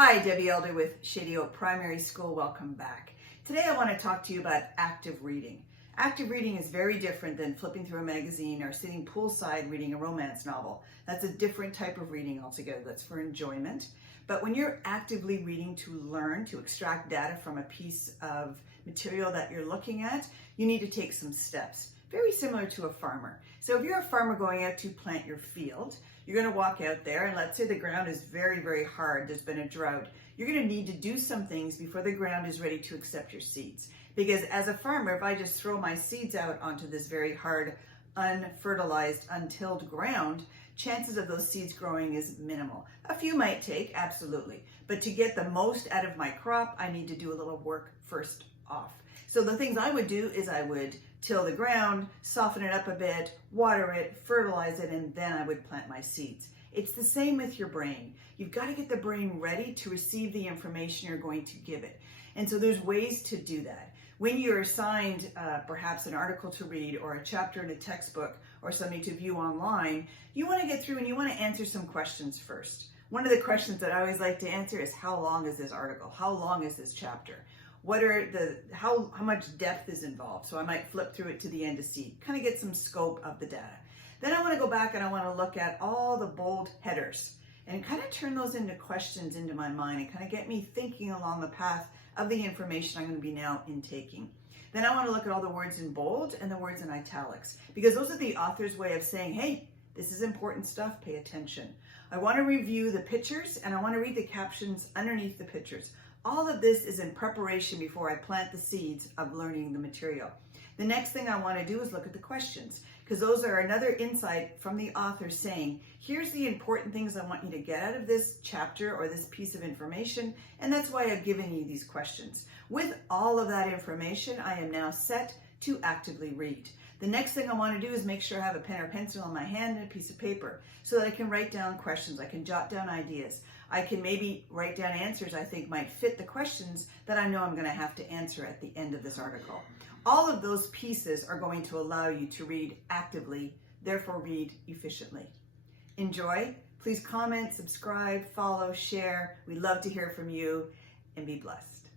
Hi, Debbie Elder with Shady Oak Primary School. Welcome back. Today I want to talk to you about active reading. Active reading is very different than flipping through a magazine or sitting poolside reading a romance novel. That's a different type of reading altogether. That's for enjoyment. But when you're actively reading to learn, to extract data from a piece of material that you're looking at, you need to take some steps. Very similar to a farmer. So if you're a farmer going out to plant your field, you're going to walk out there and let's say the ground is very, very hard. There's been a drought. You're going to need to do some things before the ground is ready to accept your seeds. Because as a farmer, if I just throw my seeds out onto this very hard, unfertilized, untilled ground, chances of those seeds growing is minimal. A few might take, absolutely. But to get the most out of my crop, I need to do a little work first off. So the things I would do is I would till the ground, soften it up a bit, water it, fertilize it, and then I would plant my seeds. It's the same with your brain. You've got to get the brain ready to receive the information you're going to give it. And so there's ways to do that. When you're assigned perhaps an article to read or a chapter in a textbook or something to view online, you want to get through and you want to answer some questions first. One of the questions that I always like to answer is, how long is this article? How long is this chapter? What are how much depth is involved? So I might flip through it to the end to see, kind of get some scope of the data. Then I want to go back and I want to look at all the bold headers and kind of turn those into questions into my mind and kind of get me thinking along the path of the information I'm going to be now intaking. Then I want to look at all the words in bold and the words in italics, because those are the author's way of saying, hey, this is important stuff, pay attention. I want to review the pictures and I want to read the captions underneath the pictures. All of this is in preparation before I plant the seeds of learning the material. The next thing I want to do is look at the questions, because those are another insight from the author saying, here's the important things I want you to get out of this chapter or this piece of information, and that's why I've given you these questions. With all of that information, I am now set to actively read. The next thing I want to do is make sure I have a pen or pencil in my hand and a piece of paper so that I can write down questions, I can jot down ideas. I can maybe write down answers I think might fit the questions that I know I'm going to have to answer at the end of this article. All of those pieces are going to allow you to read actively, therefore read efficiently. Enjoy. Please comment, subscribe, follow, share. We'd love to hear from you, and be blessed.